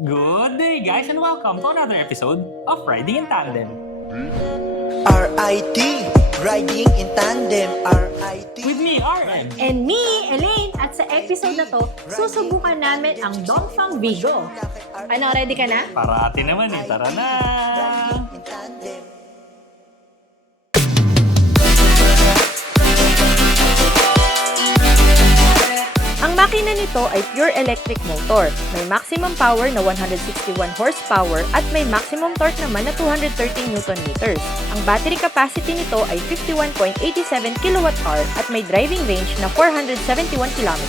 Good day, guys, and welcome to another episode of Riding in Tandem. RIT, Riding in Tandem, RIT. With me, RM. And me, Elaine, at sa episode na to, susubukan namin ang Dongfang Vigo. Ano, ready ka na? Parati naman eh, tara na! Riding in Tandem. Ang makina nito ay pure electric motor. May maximum power na 161 horsepower at may maximum torque naman na 213 Nm. Ang battery capacity nito ay 51.87 kWh at may driving range na 471 km.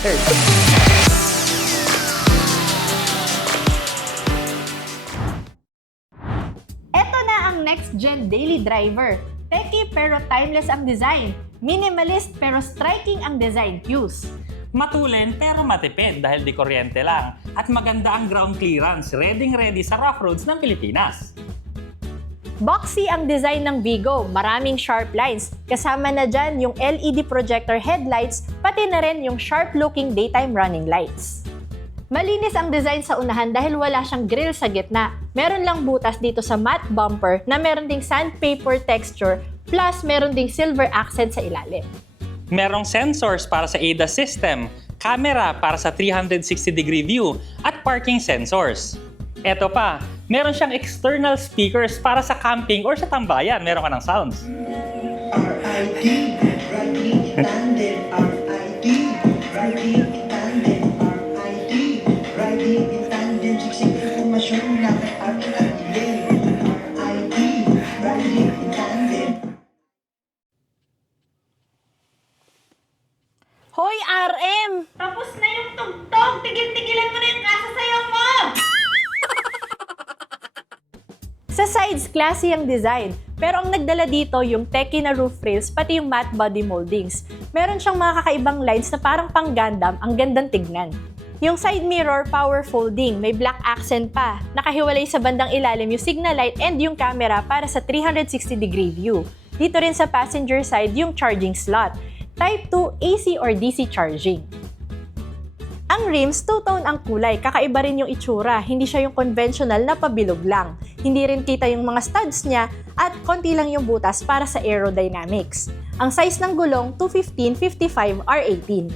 Ito na ang next-gen daily driver. Techy pero timeless ang design. Minimalist pero striking ang design cues. Matulin pero matipid dahil di kuryente lang. At maganda ang ground clearance, ready sa rough roads ng Pilipinas. Boxy ang design ng Vigo, maraming sharp lines. Kasama na dyan yung LED projector headlights, pati na rin yung sharp-looking daytime running lights. Malinis ang design sa unahan dahil wala siyang grille sa gitna. Meron lang butas dito sa matte bumper na meron ding sandpaper texture plus meron ding silver accent sa ilalim. Merong sensors para sa ADAS system, camera para sa 360-degree view, at parking sensors. Eto pa, meron siyang external speakers para sa camping or sa tambayan. Meron ka ng sounds. RIT, Riding in Tandem, RIT, Riding in Tandem, RIT, Riding in Tandem, siksik informasyon na kay ating atin. RIT, Riding in Tandem. Hoy, RM! Tapos na yung tugtog! Tigil-tigilan mo na yung kasasayaw mo! Sa sides, classy ang design. Pero ang nagdala dito yung techy na roof rails pati yung matte body moldings. Meron siyang mga kakaibang lines na parang pang Gundam, ang gandang tignan. Yung side mirror, power folding, may black accent pa. Nakahiwalay sa bandang ilalim yung signal light and yung camera para sa 360-degree view. Dito rin sa passenger side yung charging slot. Type 2 AC or DC charging. Ang rims, two-tone ang kulay. Kakaiba rin yung itsura. Hindi siya yung conventional na pabilog lang. Hindi rin kita yung mga studs niya at konti lang yung butas para sa aerodynamics. Ang size ng gulong, 215/55 R18.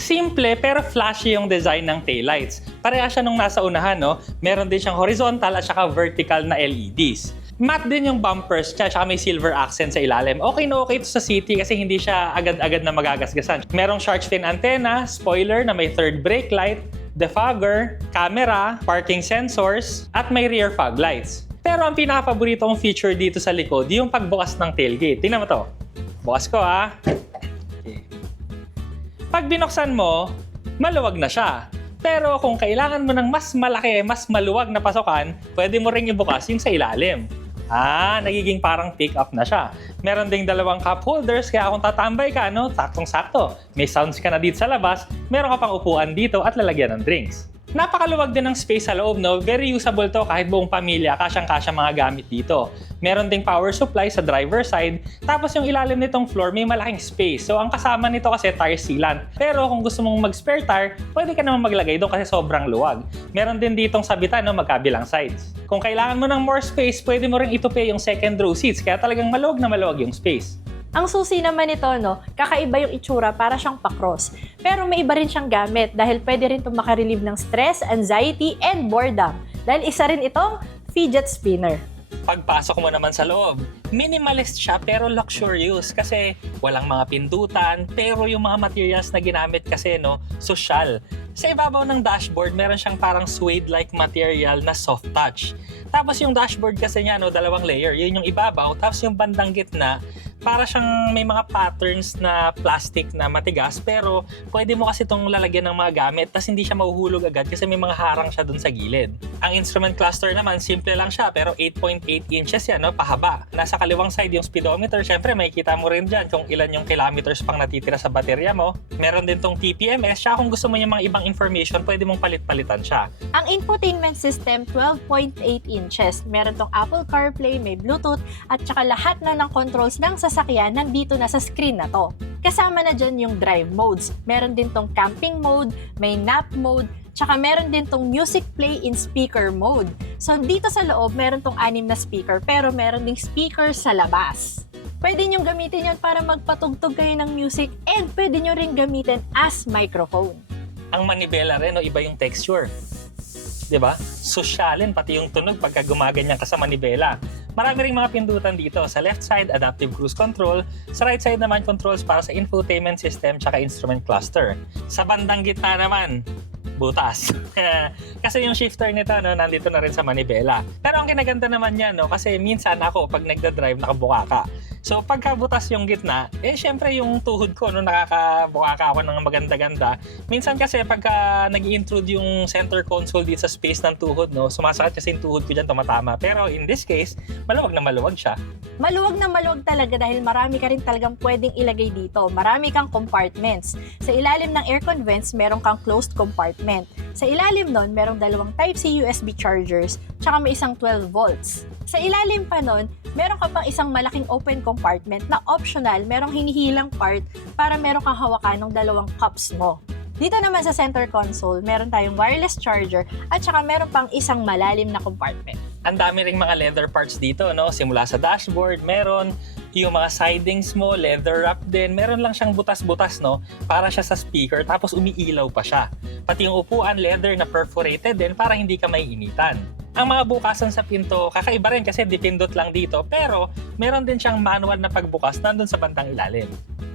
Simple pero flashy yung design ng taillights. Pareha siya nung nasa unahan, no? Meron din siyang horizontal at saka vertical na LEDs. Matte din yung bumpers niya, tsaka may silver accent sa ilalim. Okay na okay ito sa city kasi hindi siya agad-agad na magagasgasan. Merong shark fin antenna, spoiler na may third brake light, defogger, camera, parking sensors, at may rear fog lights. Pero ang pinaka-paborito kong feature dito sa likod, yung pagbukas ng tailgate. Tingnan mo to. Bukas ko, ha? Okay. Pag binuksan mo, maluwag na siya. Pero kung kailangan mo ng mas malaki, mas maluwag na pasukan, pwede mo ring ibukas yung sa ilalim. Nagiging parang pick-up na siya. Meron ding dalawang cup holders, kaya kung tatambay ka, saktong-sakto. May sounds ka na dito sa labas, meron ka pang upuan dito at lalagyan ng drinks. Napakaluwag din ng space sa loob, no? Very usable to kahit buong pamilya, kasyang-kasya mga gamit dito. Meron ding power supply sa driver side, tapos yung ilalim nitong floor may malaking space. So ang kasama nito kasi tire sealant. Pero kung gusto mong mag-spare tire, pwede ka naman maglagay doon kasi sobrang luwag. Meron din ditong sabitan, no, magkabilang sides. Kung kailangan mo ng more space, pwede mo ring itupi yung second row seats, kaya talagang maluwag na maluwag yung space. Ang susi naman nito, kakaiba yung itsura para siyang pa-cross. Pero may iba rin siyang gamit dahil pwede rin itong makarelieve ng stress, anxiety, and boredom. Dahil isa rin itong fidget spinner. Pagpasok mo naman sa loob, minimalist siya pero luxurious kasi walang mga pindutan pero yung mga materials na ginamit kasi, social. Sa ibabaw ng dashboard, meron siyang parang suede-like material na soft touch. Tapos yung dashboard kasi niya, dalawang layer. Yun yung ibabaw, tapos yung bandang gitna, para siyang may mga patterns na plastic na matigas pero pwede mo kasi itong lalagyan ng mga gamit tapos hindi siya mahuhulog agad kasi may mga harang siya dun sa gilid. Ang instrument cluster naman, simple lang siya pero 8.8 inches yan, pahaba. Nasa kaliwang side yung speedometer, syempre makikita mo rin dyan kung ilan yung kilometers pang natitira sa baterya mo. Meron din tong TPMS, siya kung gusto mo yung mga ibang information, pwede mong palit-palitan siya. Ang infotainment system, 12.8 inches. Meron tong Apple CarPlay, may Bluetooth, at saka lahat na ng controls ng sasakyan nandito na sa screen na to. Kasama na dyan yung drive modes. Meron din tong camping mode, may nap mode, tsaka meron din tong music play in speaker mode. So dito sa loob, meron tong 6 na speaker, pero meron ding speaker sa labas. Pwede nyo gamitin yan para magpatugtog kayo ng music, and pwede nyo rin gamitin as microphone. Ang manibela rin, no, iba yung texture. 'Di ba? Sosyalin pati yung tunog pagka gumaganyan ka sa manibela. Marami ring mga pindutan dito. Sa left side, adaptive cruise control. Sa right side naman, controls para sa infotainment system tsaka instrument cluster. Sa bandang gitna naman, butas. Kasi yung shifter nito, no, nandito na rin sa manibela. Pero ang kinaganda naman yan, no, kasi minsan ako, pag nagda-drive, nakabuka ka. So, pagka butas yung gitna, syempre yung tuhod ko, no, nakakabuka ka ako ng maganda-ganda. Minsan kasi, pagka nag-i-intrude yung center console dito sa space ng tuhod, no, sumasakit kasi yung tuhod ko dyan, tumatama. Pero in this case, maluwag na maluwag siya. Maluwag na maluwag talaga dahil marami ka rin talagang pwedeng ilagay dito. Marami kang compartments. Sa ilalim ng aircon vents, meron kang closed compartment. Sa ilalim nun, merong 2 Type-C USB chargers, tsaka may isang 12 volts. Sa ilalim pa nun, meron ka pang isang malaking open compartment na optional, merong hinihilang part para meron kang hawakan ng 2 cups mo. Dito naman sa center console, meron tayong wireless charger at saka meron pang isang malalim na compartment. Ang dami ring mga leather parts dito, no? Simula sa dashboard, meron yung mga sidings mo, leather wrap din. Meron lang siyang butas-butas, no? Para siya sa speaker, tapos umiilaw pa siya. Pati yung upuan, leather na perforated din para hindi ka maiinitan. Ang mga bukasan sa pinto, kakaiba rin kasi dipindot lang dito, pero meron din siyang manual na pagbukas nandun sa bandang ilalim.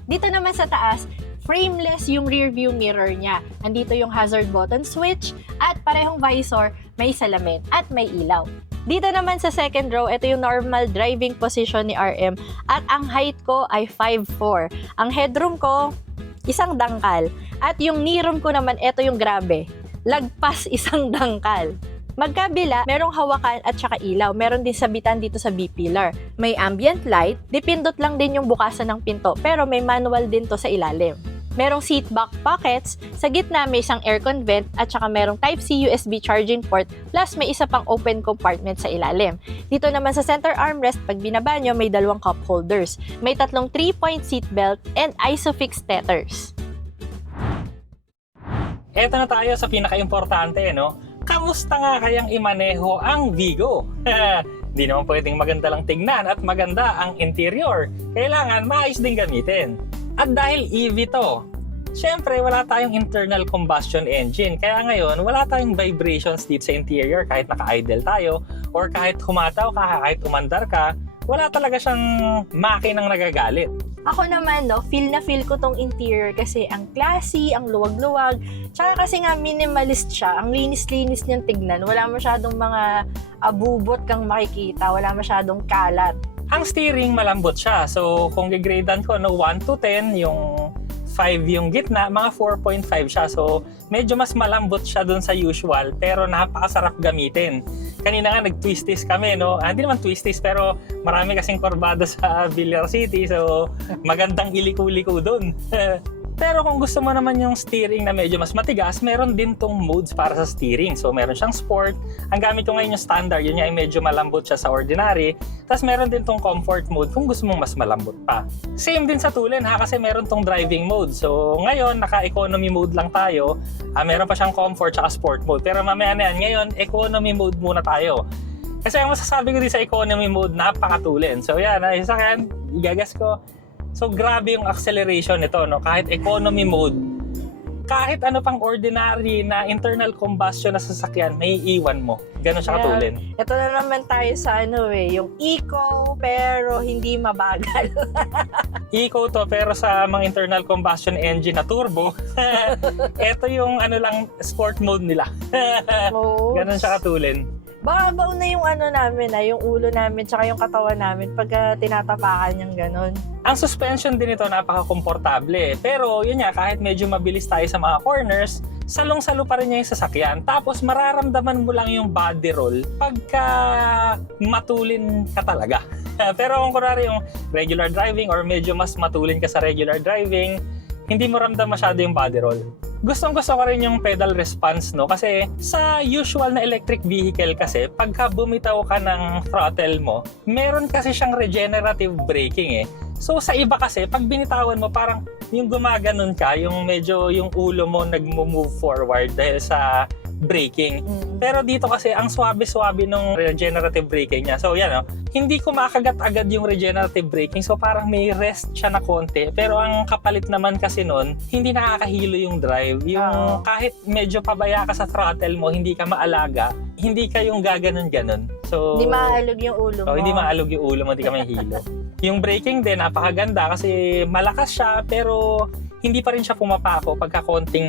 Dito naman sa taas, frameless yung rear view mirror niya. Andito yung hazard button switch at parehong visor, may salamin at may ilaw. Dito naman sa second row, ito yung normal driving position ni RM at ang height ko ay 5'4". Ang headroom ko, 1 dangkal. At yung knee room ko naman, ito yung grabe. Lagpas 1 dangkal. Magkabila, merong hawakan at saka ilaw. Meron din sabitan dito sa B-pillar. May ambient light, dipindot lang din yung bukasan ng pinto, pero may manual din to sa ilalim. Merong seat back pockets, sa gitna may isang aircon vent at saka merong Type-C USB charging port plus may isa pang open compartment sa ilalim. Dito naman sa center armrest, pag binaba nyo may 2 cup holders. May 3 3-point seat belt and ISOFIX tethers. Eto na tayo sa pinaka-importante, no? Kamusta nga kayang imaneho ang Vigo? Di naman pwedeng maganda lang tignan at maganda ang interior. Kailangan maayos din gamitin. At dahil EV to, syempre wala tayong internal combustion engine. Kaya ngayon, wala tayong vibrations dito sa interior kahit naka-idle tayo or kahit humataw ka, kahit umandar ka, wala talaga siyang makinang nagagalit. Ako naman, no, feel na feel ko tong interior kasi ang classy, ang luwag-luwag, tsaka kasi nga minimalist siya, ang linis-linis niyang tignan, wala masyadong mga abubot kang makikita, wala masyadong kalat. Ang steering malambot siya. So kung gigradean ko no 1 to 10, yung 5 yung gitna, mga 4.5 siya. So medyo mas malambot siya dun sa usual, pero napakasarap gamitin. Kanina nga nag-twisties kami, no? Hindi naman twisties, pero marami kasing korbado sa Villar City, so magandang iliko-liko dun. Pero kung gusto mo naman yung steering na medyo mas matigas, meron din tong modes para sa steering. So meron siyang sport. Ang gamit ko ngayon yung standard, yun ay medyo malambot siya sa ordinary. Tapos meron din tong comfort mode kung gusto mong mas malambot pa. Same din sa Tulen ha, kasi meron tong driving mode. So ngayon, naka-economy mode lang tayo. Meron pa siyang comfort at sport mode. Pero mamaya na yan, ngayon, economy mode muna tayo. Kasi ang masasabi ko din sa economy mode, napaka-Tulen. So yan, isa kaya, igagas ko. So grabe yung acceleration nito, no? Kahit economy mode, kahit ano pang ordinary na internal combustion na sasakyan, may iwan mo. Ganon siya katulin. Ito na naman tayo sa yung eco pero hindi mabagal. Eco to, pero sa mga internal combustion engine na turbo, ito yung sport mode nila. Ganon siya katulin. Babaw na yung namin, yung ulo namin, tsaka yung katawan namin pagka tinatapakan yung ganon. Ang suspension din ito napaka-komportable. Pero yun nga, kahit medyo mabilis tayo sa mga corners, salong-salo pa rin niya yung sasakyan. Tapos mararamdaman mo lang yung body roll pagka matulin ka talaga. Pero kung kunwari yung regular driving or medyo mas matulin ka sa regular driving, hindi mo ramdam masyado yung body roll. Gustong-gusto ko rin yung pedal response, no? Kasi sa usual na electric vehicle kasi, pagka bumitaw ka ng throttle mo, meron kasi siyang regenerative braking eh. So sa iba kasi, pag binitawan mo, parang yung gumaganon ka, yung medyo yung ulo mo nag-move forward dahil sa braking. Pero dito kasi, ang swabe-swabe nung regenerative braking niya. So yan, no? Hindi ko makagat agad yung regenerative braking. So parang may rest siya na konti. Pero ang kapalit naman kasi nun, hindi nakakahilo yung drive. Yung kahit medyo pabaya ka sa throttle mo, hindi ka maalaga, hindi ka yung gaganon-ganon. So, Hindi maalog yung ulo mo. hindi maalog yung ulo mo, hindi ka mahilo. Yung braking din, napakaganda kasi malakas siya, pero hindi pa rin siya pumapako pagka konting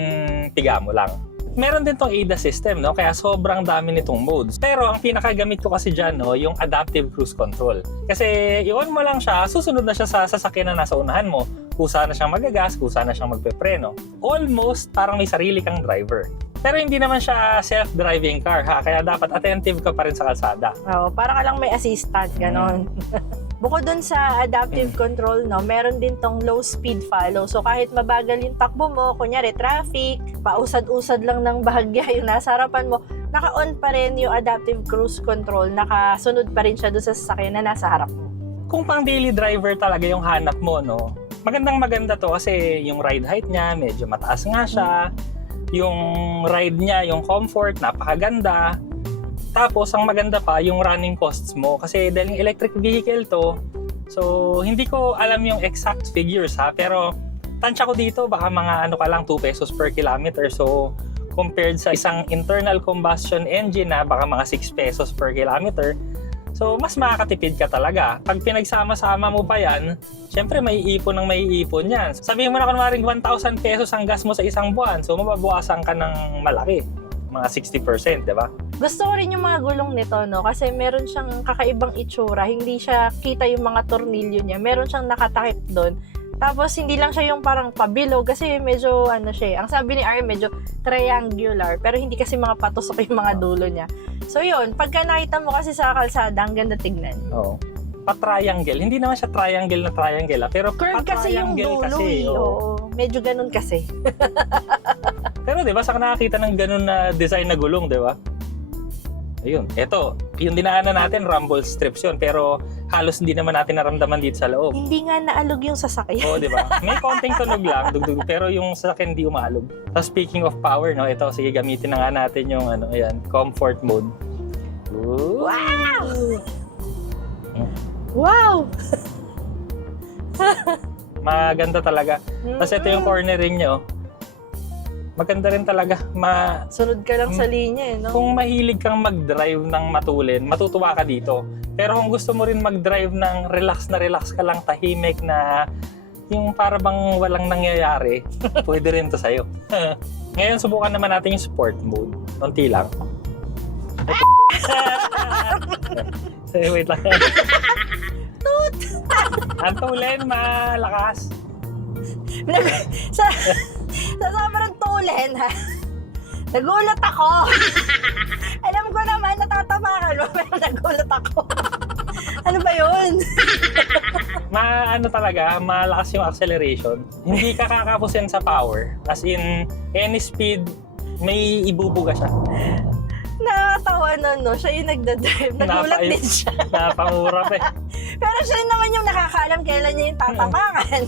tiga mo lang. Meron din tong ADAS system, no? Kaya sobrang dami nitong modes. Pero ang pinakagamit ko kasi dyan, no, yung adaptive cruise control. Kasi i-on mo lang siya, susunod na siya sa sasakyan na nasa unahan mo. Kusa na siyang magagas, kusa na siyang magpepreno. Almost parang may sarili kang driver. Pero hindi naman siya self-driving car, ha? Kaya dapat attentive ka pa rin sa kalsada. Oo, parang ka lang may assistant, ganon. Bukod dun sa adaptive control, no, meron din tong low speed follow. So kahit mabagal yung takbo mo, kunyari traffic, pausad-usad lang ng bahagya yung nasa harapan mo, naka-on pa rin yung adaptive cruise control, nakasunod pa rin siya doon sa sasakyan na nasa harap mo. Kung pang daily driver talaga yung hanap mo, no, magandang-maganda to kasi yung ride height niya, medyo mataas nga siya. Yung ride niya, yung comfort, napakaganda. Tapos, ang maganda pa, yung running costs mo. Kasi dahil yung electric vehicle to, so hindi ko alam yung exact figures ha, pero tansya ko dito, baka mga ano ka lang, 2 pesos per kilometer. So, compared sa isang internal combustion engine na baka mga 6 pesos per kilometer, so mas makakatipid ka talaga. Pag pinagsama-sama mo pa yan, syempre may ipon ng may ipon yan. Sabihin mo na kunwaring 1,000 pesos ang gas mo sa isang buwan, so mababawasan ka ng malaki. Mga 60%, di ba? Gusto ko rin yung mga gulong nito, no? Kasi meron siyang kakaibang itsura. Hindi siya kita yung mga tornilyo niya. Meron siyang nakatakip doon. Tapos, hindi lang siya yung parang pabilog. Kasi medyo, ano siya, ang sabi ni Ari, medyo triangular. Pero hindi kasi mga patusok yung mga dulo niya. So, yun. Pagka nakita mo kasi sa kalsada, ang ganda tignan. Oo. Pa-triangle. Hindi naman siya triangle na triangle, pero Curve kasi yung dulo, kasi. Oo. Medyo ganun kasi. Pero 'di ba sa nakakita ng ganun na design na gulong, 'di ba? Ayun, eto, yung dinaanan natin rumble strips 'yun, pero halos hindi naman natin naramdaman dito sa loob. Hindi nga naalog yung sasakyan. Oo, 'di ba? May konting tunog lang, dugdug, pero yung sasakyan hindi umaalog. Tapos speaking of power, no, ito sige gamitin na nga natin yung ano, ayan, comfort mode. Ooh. Wow! Wow! Maganda talaga. Tapos ito yung cornering nyo. Maganda rin talaga. Sunod ka lang sa linya, eh, no? Kung mahilig kang mag-drive ng matulin, matutuwa ka dito. Pero kung gusto mo rin mag-drive ng relax ka lang, tahimik na yung para bang walang nangyayari, pwede rin to sa'yo. Ngayon, subukan naman natin yung sport mode. Konti lang. Wait lang. Ang tulin, malakas. sa sobrang tulen, ha? Nagulat ako. Alam ko naman, natatamaan mo, pero nagulat ako. Ano ba yun? Ano talaga, malakas yung acceleration. Hindi ka kakapusin sa power. As in, any speed, may ibubuga siya. Nakakatawa nun, no? Siya yung nagdadrive. Nagulat din siya. Napangurap eh. Pero siya naman yung nakakaalam kailan niya yung tatapakan.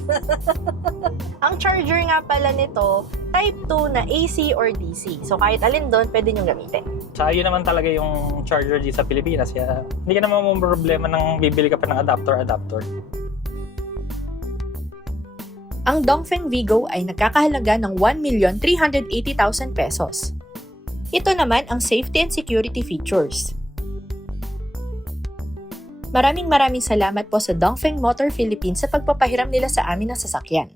Ang charger nga pala nito, type 2 na AC or DC. So kahit alin doon, pwede nyo gamitin. Tsaka yun naman talaga yung charger dito sa Pilipinas. Kaya hindi ka naman may problema nang bibili ka pa ng adapter. Ang Dongfeng Vigo ay nagkakahalaga ng 1,380,000 pesos. Ito naman ang safety and security features. Maraming salamat po sa Dongfeng Motor Philippines sa pagpapahiram nila sa amin ng sasakyan.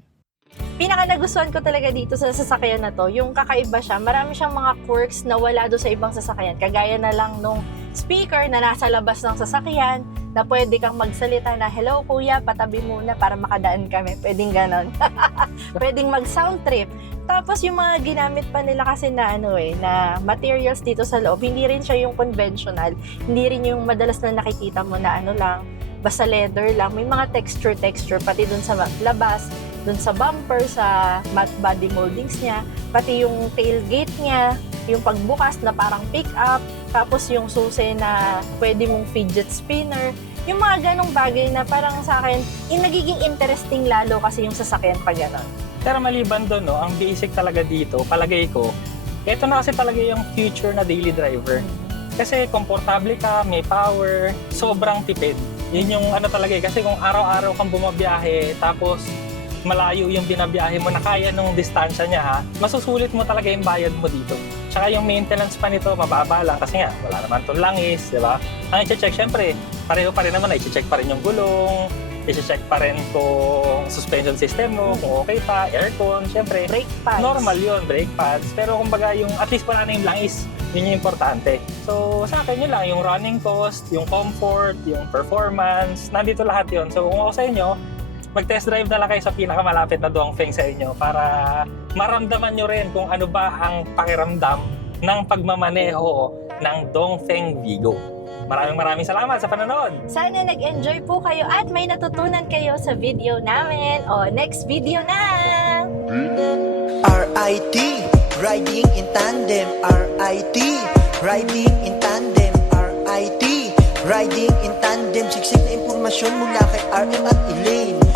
Pinaka nagustuhan ko talaga dito sa sasakyan na to, yung kakaiba siya, marami siyang mga quirks na wala doon sa ibang sasakyan. Kagaya na lang nung speaker na nasa labas ng sasakyan, na pwede kang magsalita na, "Hello kuya, patabi muna para makadaan kami." Pwedeng ganon. Pwedeng mag-sound trip. Tapos yung mga ginamit pa nila kasi na na materials dito sa loob, hindi rin siya yung conventional. Hindi rin yung madalas na nakikita mo na lang, basta leather lang. May mga texture pati dun sa labas. dun sa bumper, sa matte body moldings niya, pati yung tailgate niya, yung pagbukas na parang pick-up, tapos yung susi na pwede mong fidget spinner, yung mga ganong bagay na parang sa akin, nagiging interesting lalo kasi yung sasakyan pa ganon. Pero maliban doon, no, ang basic talaga dito, palagay ko, ito na kasi talaga yung future na daily driver. Kasi komportable ka, may power, sobrang tipid. Yun yung ano talaga eh. Kasi kung araw-araw kang bumabiyahe, tapos malayo yung binabiyahe mo na kaya nung distansya niya ha, masusulit mo talaga yung bayad mo dito. Tsaka yung maintenance pa nito, mababa lang kasi nga, wala naman itong langis, di ba? Ang i-check, syempre, pareho pa rin naman, i-check pa rin yung gulong, i-check pa rin kung suspension system mo, kung okay pa, aircon, syempre. Brake pads. Normal yun, brake pads. Pero kumbaga yung at least wala na yung langis, yun yung importante. So sa akin yun lang, yung running cost, yung comfort, yung performance, nandito lahat yun. So kung ako sa inyo, mag-test drive na lang kayo sa pinakamalapit na Dongfeng sa inyo para maramdaman nyo rin kung ano ba ang pakiramdam ng pagmamaneho ng Dongfeng Vigo. Maraming salamat sa panonood! Sana nag-enjoy po kayo at may natutunan kayo sa video namin. O, next video na! RIT, riding in tandem. RIT, riding in tandem. RIT, riding in tandem. Siksik na impormasyon mula kay RM at Elaine.